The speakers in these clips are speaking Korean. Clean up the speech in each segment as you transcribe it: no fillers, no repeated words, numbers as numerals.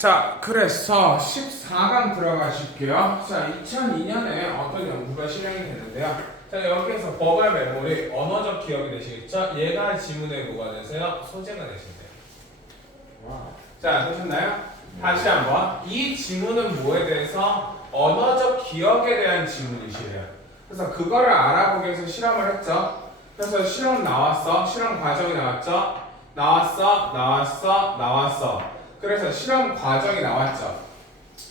자, 그래서 14강 들어가실게요. 자, 2002년에 어떤 연구가 실행이 됐는데요. 자, 여기에서 버벌 메모리, 언어적 기억이 되시겠죠? 얘가 지문의 뭐가 되세요? 소재가 되신대요. 자, 되셨나요? 다시 한번. 이 지문은 뭐에 대해서? 언어적 기억에 대한 지문이시래요. 그래서 그거를 알아보기 위해서 실험을 했죠. 그래서 실험 나왔어. 실험 과정이 나왔죠. 나왔어. 그래서 실험 과정이 나왔죠.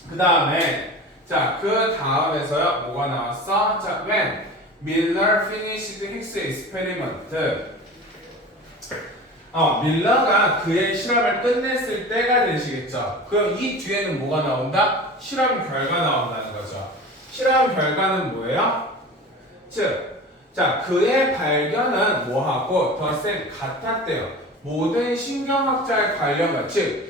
그 다음에 그 다음에서요 뭐가 나왔어? 자, when Miller finished his experiment. 밀러가 그의 실험을 끝냈을 때가 되시겠죠. 그럼 이 뒤에는 뭐가 나온다? 실험 결과 나온다는 거죠. 실험 결과는 뭐예요? 즉, 자, 그의 발견은 뭐하고 더 쌤 같았대요. 모든 신경학자의 관련과 즉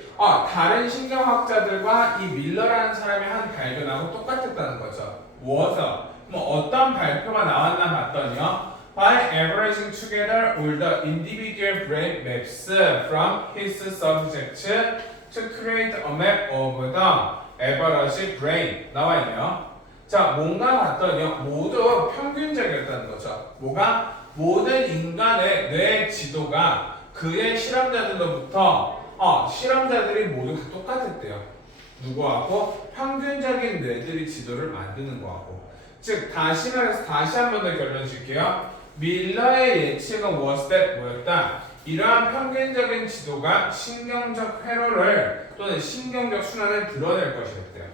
다른 신경학자들과 이 밀러라는 사람이 한 발견하고 똑같았다는 거죠. 무엇서? 뭐 어떤 발표가 나왔나 봤더니요. By averaging together all the individual brain maps from his subjects to create a map of the average brain 나와 있네요. 자, 뭔가 봤더니요. 모두 평균적이었다는 거죠. 뭐가? 모든 인간의 뇌 지도가 그의 실험자들로부터 실험자들이 모두 다 똑같았대요. 누구하고? 평균적인 뇌들이 지도를 만드는 거하고. 즉 다시 말해서 다시 한 번 더 결론 줄게요. 밀러의 예측은 was that 뭐였다? 이러한 평균적인 지도가 신경적 회로를 또는 신경적 순환을 드러낼 것이었대요.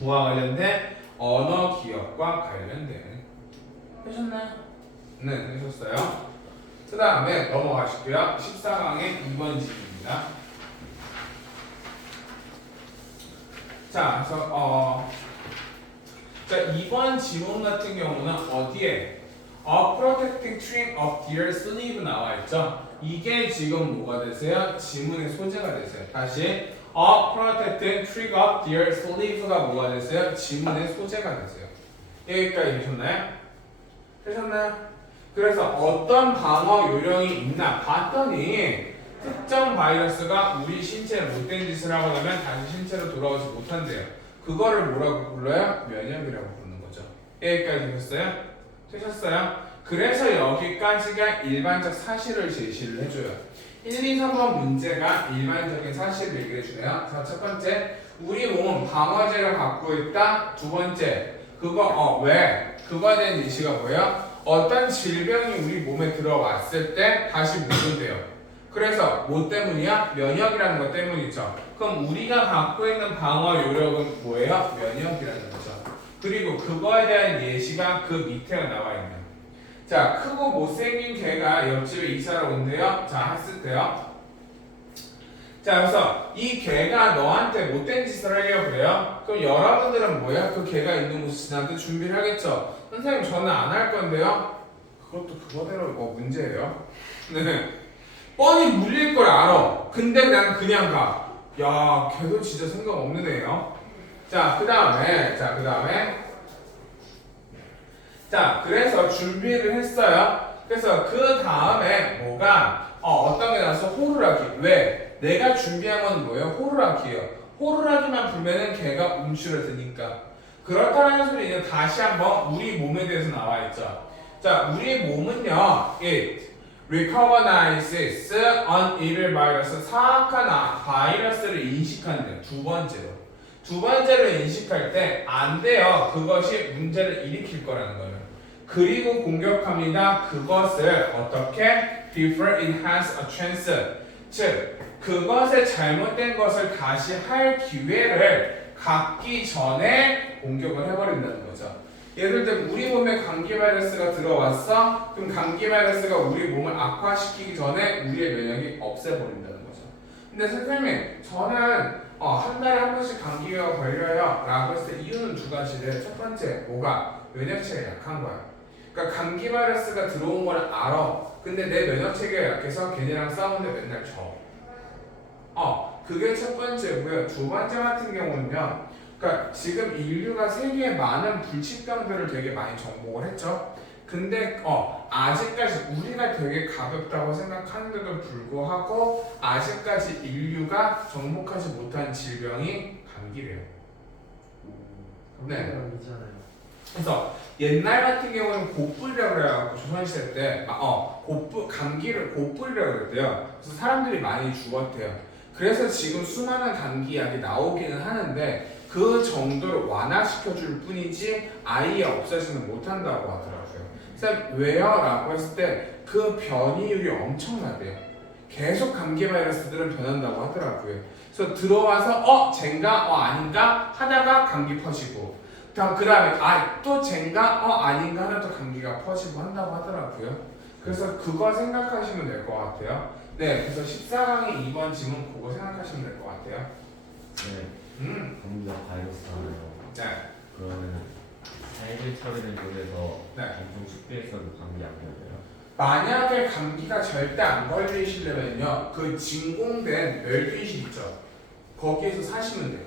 뭐와 관련된? 언어 기억과 관련된. 되셨나요? 네, 되셨어요. 그 다음에 넘어가실게요. 14강의 2번 질문입니다. 자, 그래서 자, 2번 지문 같은 경우는 어디에? A protecting string of deer sleeve 나와 있죠. 이게 지금 뭐가 되세요? 지문의 소재가 되세요. 다시 A protecting string of deer sleeve가 뭐가 되세요? 지문의 소재가 되세요. 여기까지 되셨나요? 되셨나요? 그래서 어떤 방어 요령이 있나 봤더니 특정 바이러스가 우리 신체에 못된 짓을 하고 나면 다시 신체로 돌아오지 못한대요. 그거를 뭐라고 불러요? 면역이라고 부르는 거죠. 여기까지 되셨어요? 되셨어요? 그래서 여기까지가 일반적 사실을 제시를 해줘요. 1, 2, 3번 문제가 일반적인 사실을 얘기해 주네요. 자, 첫 번째, 우리 몸은 방어제를 갖고 있다. 두 번째, 그거 왜? 그거에 대한 예시가 뭐예요? 어떤 질병이 우리 몸에 들어왔을 때 다시 못 온대요. 그래서 뭐 때문이야? 면역이라는 것 때문이죠. 그럼 우리가 갖고 있는 방어 요령은 뭐예요? 면역이라는 거죠. 그리고 그거에 대한 예시가 그 밑에 나와 있는. 자, 크고 못생긴 개가 옆집에 이사를 온대요. 자, 했을 때요. 자, 그래서 이 개가 너한테 못된 짓을 하려고 그래요. 그럼 여러분들은 뭐야? 그 개가 있는 곳에 지나한테 준비를 하겠죠. 선생님, 저는 안 할 건데요. 그것도 그거대로 문제예요. 네. 뻔히 물릴 걸 알아. 근데 난 그냥 가. 야, 걔도 진짜 생각 없는 애예요. 자, 그 다음에. 자, 그래서 준비를 했어요. 그래서 그 다음에 뭐가 어떤 게 나와서 호루라기. 왜? 내가 준비한 건 뭐예요? 호루라기예요. 호루라기만 불면은 걔가 움츠러드니까. 그렇다는 소리는 다시 한번 우리 몸에 대해서 나와 있죠. 자, 우리 몸은요, it recognizes an evil virus, 사악한 바이러스를 인식한대요. 두 번째로 인식할 때 안 돼요. 그것이 문제를 일으킬 거라는 거예요. 그리고 공격합니다. 그것을 어떻게? Before it has a chance. 즉, 그것의 잘못된 것을 다시 할 기회를 갖기 전에 공격을 해버린다는 거죠. 예를 들면 우리 몸에 감기 바이러스가 들어왔어. 그럼 감기 바이러스가 우리 몸을 악화시키기 전에 우리의 면역이 없애버린다는 거죠. 근데 선생님, 저는 한 달에 한 번씩 감기가 걸려요 라고 했을 때 이유는 두 가지래요. 첫 번째, 뭐가? 면역체가 약한 거야. 그러니까 감기 바이러스가 들어온 걸 알아. 근데 내 면역체계가 약해서 걔네랑 싸우는데 맨날 져. 그게 첫 번째고요. 두 번째 같은 경우는요. 그러니까 지금 인류가 세계에 많은 불치병들을 되게 많이 정복을 했죠. 근데 아직까지 우리가 되게 가볍다고 생각하는데도 불구하고 아직까지 인류가 정복하지 못한 질병이 감기래요. 네. 감기잖아요. 그래서 옛날 같은 경우는 곧불이라고 그래갖고 조선시대 때 감기를 곧불이라고 그랬대요. 그래서 사람들이 많이 죽었대요. 그래서 지금 수많은 감기약이 나오기는 하는데 그 정도로 완화시켜줄 뿐이지 아예 없애지는 못한다고 하더라고요. 그래서 왜요? 라고 했을 때 그 변이율이 엄청나대요. 계속 감기 바이러스들은 변한다고 하더라고요. 그래서 들어와서 젠가 아닌가 하다가 감기 퍼지고 그 다음에 또 젠가 아닌가 하나 또 감기가 퍼지고 한다고 하더라고요. 그래서 그거 생각하시면 될 것 같아요. 네, 그래서 14강의 2번 지문 그거 생각하시면 될 것 같아요. 네. 감기가 바이러스잖아요. 네. 그러면 살균 처리된 곳에서 네. 엄청 춥게 있어도 감기 안 걸려요? 만약에 감기가 절대 안 걸리시려면요, 그 진공된 멸균실 있죠. 거기에서 사시면 돼요.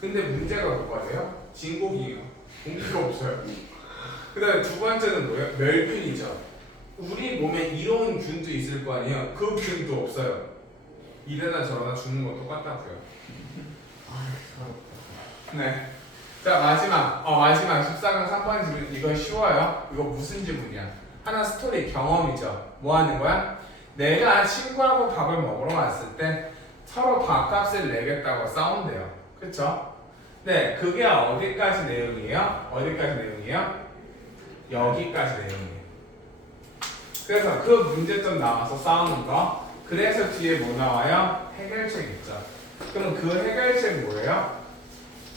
근데 문제가 뭐예요? 진공이에요. 공기가 없어요. 그다음에 두 번째는 뭐예요? 멸균이죠. 우리 몸에 이로운 균도 있을 거 아니에요. 그 균도 없어요. 이래나 저러나 죽는 거 똑같다고요. 네. 자 마지막 14강 3번 질문. 이거 쉬워요. 이거 무슨 질문이야? 하나 스토리 경험이죠. 뭐 하는 거야? 내가 친구하고 밥을 먹으러 갔을 때 서로 밥값을 내겠다고 싸운대요. 그쵸? 네, 그게 어디까지 내용이에요? 여기까지 내용이에요. 그래서 그 문제점 나와서 싸우는 거. 그래서 뒤에 뭐 나와요? 해결책 있죠. 그럼 그 해결책 뭐예요?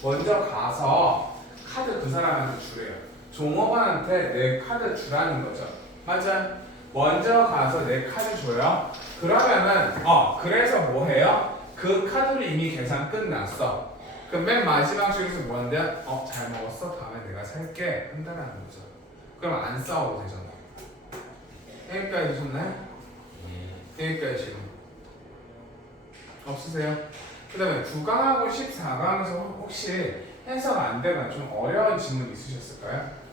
먼저 가서 카드 그 사람한테 주래요. 종업원한테 내 카드 주라는 거죠. 맞아. 먼저 가서 내 카드 줘요. 그러면은 그래서 뭐 해요? 그 카드로 이미 계산 끝났어. 그럼 맨 마지막 쪽에서 뭔데? 잘 먹었어? 다음에 내가 살게 한다는 거죠. 그럼 안 싸워도 되잖아. 여기까지 되셨나요? 여기까지 지금 없으세요? 그 다음에 9강하고 14강에서 혹시 해석 안 되거나 좀 어려운 질문 있으셨을까요?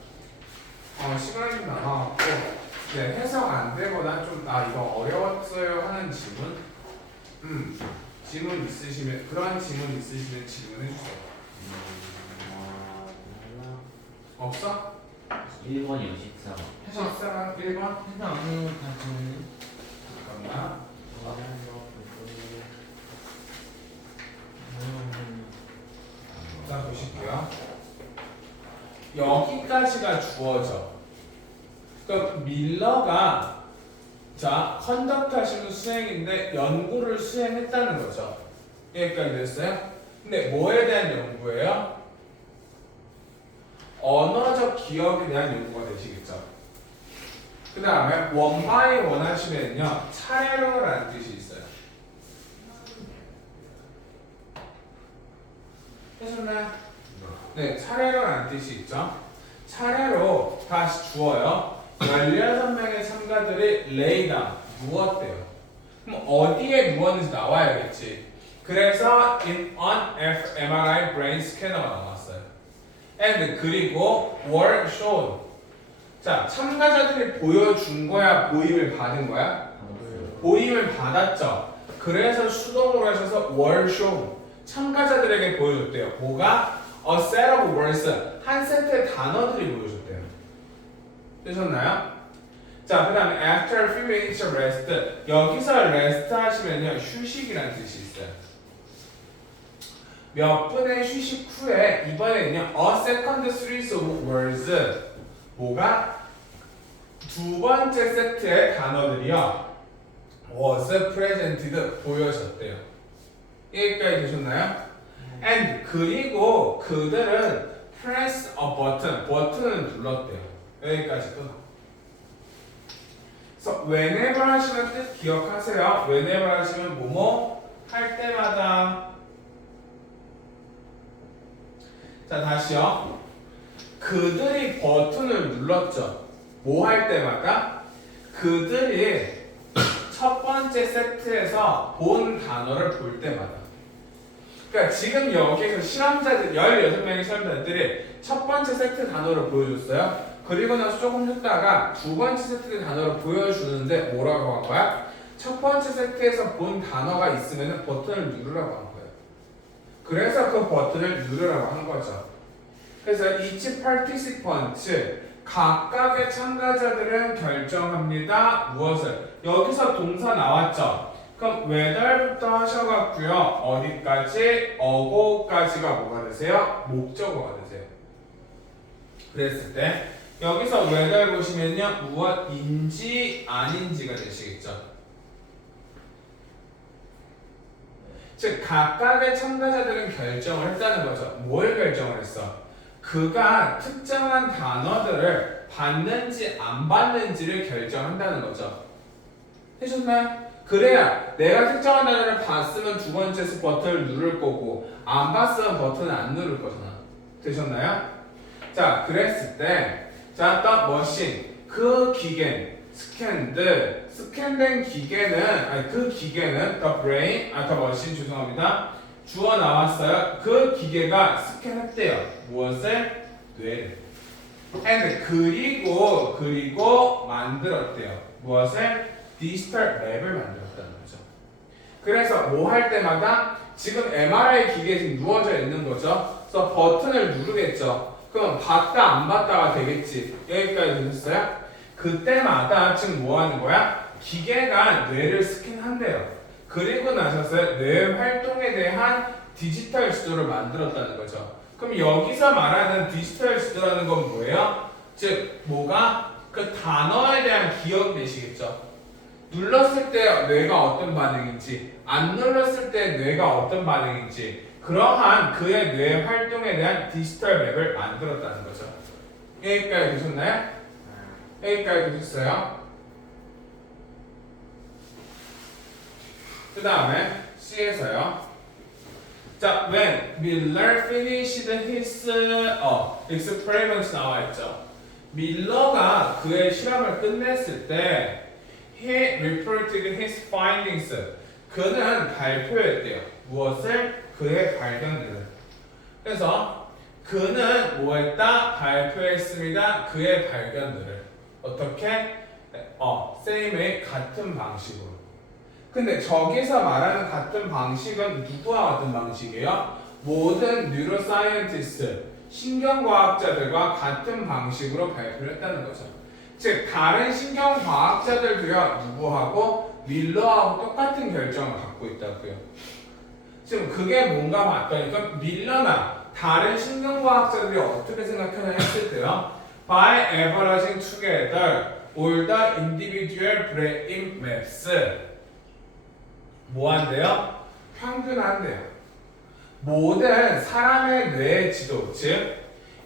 시간이 좀 남아갖고 해석 안 되거나 좀 이거 어려웠어요 하는 질문? 질문 있으시면 그런 질문 있으시면 질문해 주세요. 없어? 1번이요, 14번. 14강 1번? 해당 안 하는 건 다시는. 잠깐만. 일단 보실게요. 여기까지가 주어져. 그러니까 밀러가 컨덕트 하시는 수행인데 연구를 수행했다는 거죠. 여기까지 됐어요? 근데 뭐에 대한 연구예요? 언어적 기억에 대한 연구가 되시겠죠. 그 다음에 원바이 원하시면요 차례로라는 뜻이 있어요. 해줬나요? 네, 차례로라는 뜻이 있죠. 차례로 다시 주어요. 16명의 참가들이 레이다 누웠대요. 그럼 어디에 누웠는지 나와야겠지. 그래서 in on MRI brain scanner가 나왔어요. and 그리고 were shown. 자, 참가자들이 보여준 거야, 보임을 받은 거야? 보임을 받았죠. 그래서 수동으로 하셔서 were shown. 참가자들에게 보여줬대요. 뭐가? A set of words. 한 세트의 단어들이 보여줬대요. 되셨나요? 자, 그 다음에 after a few minutes of rest. 여기서 rest 하시면요 휴식이라는 뜻이 있어요. 몇 분의 휴식 후에 이번에는요 a second series of words. 뭐가? 두 번째 세트의 단어들이요 was presented 보여졌대요. 여기까지 되셨나요? and 그리고 그들은 press a button 버튼을 눌렀대요. 여기까지 끝. 그래서 whenever 하시는 뜻 기억하세요. whenever 하시면 뭐뭐 할 때마다. 자 다시요. 그들이 버튼을 눌렀죠. 뭐 할 때마다? 그들이 첫 번째 세트에서 본 단어를 볼 때마다. 그러니까 지금 여기서 실험자들 16명의 실험자들이 첫 번째 세트 단어를 보여줬어요. 그리고 나서 조금 했다가 두 번째 세트의 단어를 보여주는데 뭐라고 한 거야? 첫 번째 세트에서 본 단어가 있으면 버튼을 누르라고 한 거예요. 그래서 그 버튼을 누르라고 한 거죠. 그래서 each participant 각각의 참가자들은 결정합니다. 무엇을? 여기서 동사 나왔죠? 그럼 whether부터 하셔갖고요. 어디까지? 어고까지가 뭐가 되세요? 목적어가 되세요. 그랬을 때 여기서 whether 보시면요. 무엇인지 아닌지가 되시겠죠. 즉 각각의 참가자들은 결정을 했다는 거죠. 뭘 결정을 했어? 그가 특정한 단어들을 받는지 안 받는지를 결정한다는 거죠. 되셨나요? 그래야 내가 특정한 단어를 봤으면 두 번째에서 버튼을 누를 거고 안 봤으면 버튼을 안 누를 거잖아. 되셨나요? 자, 그랬을 때 자, the machine 그 기계 스캔된 기계는 아니 그 기계는 the brain the machine 죄송합니다. 주어 나왔어요. 그 기계가 스캔했대요. 무엇을? 뇌를. and 그리고 만들었대요. 무엇을? 디지털 맵을 만들었다는 거죠. 그래서 뭐 할 때마다 지금 MRI 기계에 지금 누워져 있는 거죠. 그래서 버튼을 누르겠죠. 그럼 봤다 안 봤다가 되겠지. 여기까지 되셨어요? 그때마다 지금 뭐 하는 거야? 기계가 뇌를 스캔한대요. 그리고 나서서 뇌 활동에 대한 디지털 지도를 만들었다는 거죠. 그럼 여기서 말하는 디지털 지도라는 건 뭐예요? 즉 뭐가? 그 단어에 대한 기억 되시겠죠. 눌렀을 때 뇌가 어떤 반응인지 안 눌렀을 때 뇌가 어떤 반응인지 그러한 그의 뇌 활동에 대한 디지털 맵을 만들었다는 거죠. 여기까지 되셨나요? 여기까지 되셨어요? 그 다음에 C에서요. 자, when Miller finished his experiment 나와 있죠. 밀러가 그의 실험을 끝냈을 때 he reported his findings. 그는 발표했대요. 무엇을? 그의 발견들을. 그래서 그는 뭐 했다? 발표했습니다. 그의 발견들을. 어떻게? same의 같은 방식으로. 근데 저기서 말하는 같은 방식은 누구와 같은 방식이에요? 모든 뉴로사이언티스트, 신경과학자들과 같은 방식으로 발표를 했다는 거죠. 즉 다른 신경과학자들도요 누구하고? 밀러하고 똑같은 결정을 갖고 있다고요. 지금 그게 뭔가 봤더니 밀러나 다른 신경과학자들이 어떻게 생각하냐 했을 때요. By averaging together all the individual brain maps 뭐 한대요? 평균한대요. 모든 사람의 뇌 지도, 즉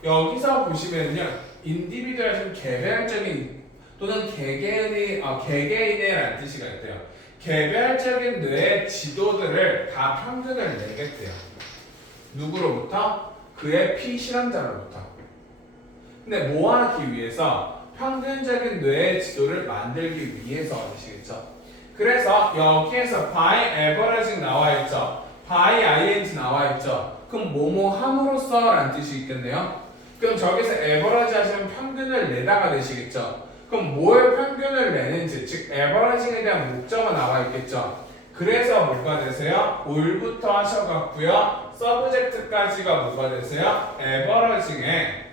여기서 보시면요, 인디비듀얼 개별적인 또는 개개인의 라는 뜻이 있대요. 개별적인 뇌 지도들을 다 평균을 내겠대요. 누구로부터? 그의 피실험자로부터. 근데 뭐 하기 위해서? 평균적인 뇌 지도를 만들기 위해서 되시겠죠. 그래서 여기에서 by averaging 나와 있죠. by ing 나와 있죠. 그럼 뭐뭐 함으로써 라는 뜻이 있겠네요. 그럼 저기서 average 하시면 평균을 내다가 되시겠죠. 그럼 뭘 평균을 내는지, 즉 averaging에 대한 목적어 나와 있겠죠. 그래서 뭐가 되세요? all부터 하셔갖고요. subject까지가 뭐가 되세요? averaging의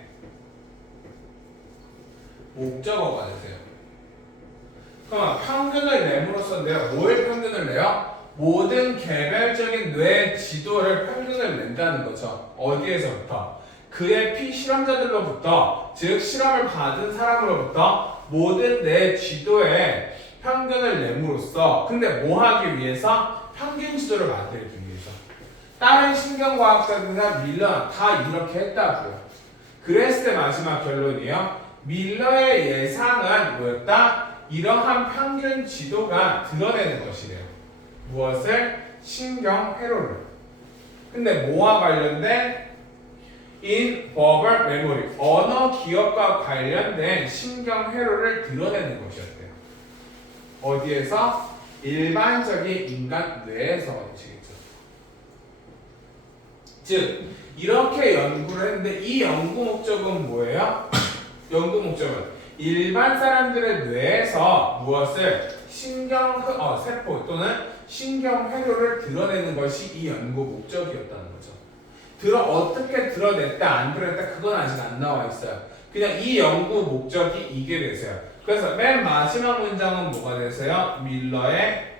목적어가 되세요. 그럼 평균을 내므로써인데요. 뭘 평균을 내요? 모든 개별적인 뇌 지도를 평균을 낸다는 거죠. 어디에서부터? 그의 피실험자들로부터, 즉 실험을 받은 사람으로부터 모든 뇌 지도의 평균을 내므로써. 근데 뭐 하기 위해서? 평균 지도를 만들기 위해서. 다른 신경과학자들이나 밀러 다 이렇게 했다고요. 그랬을 때 마지막 결론이요. 밀러의 예상은 뭐였다? 이러한 평균 지도가 드러내는 것이래요. 무엇을? 신경 회로를. 근데 뭐와 관련된? in verbal memory. 언어 기억과 관련된 신경 회로를 드러내는 것이었대요. 어디에서? 일반적인 인간 뇌에서 되시겠죠. 즉 이렇게 연구를 했는데 이 연구 목적은 뭐예요? 연구 목적은 일반 사람들의 뇌에서 무엇을 세포 또는 신경회로를 드러내는 것이 이 연구 목적이었다는 거죠. 어떻게 드러냈다 안 드러냈다 그건 아직 안 나와 있어요. 그냥 이 연구 목적이 이게 되세요. 그래서 맨 마지막 문장은 뭐가 되세요? 밀러의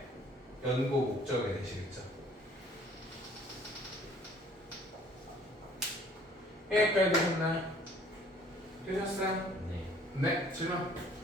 연구 목적이 되시겠죠. 여기까지 되셨나요? 되셨어요? 네. 네, 질문.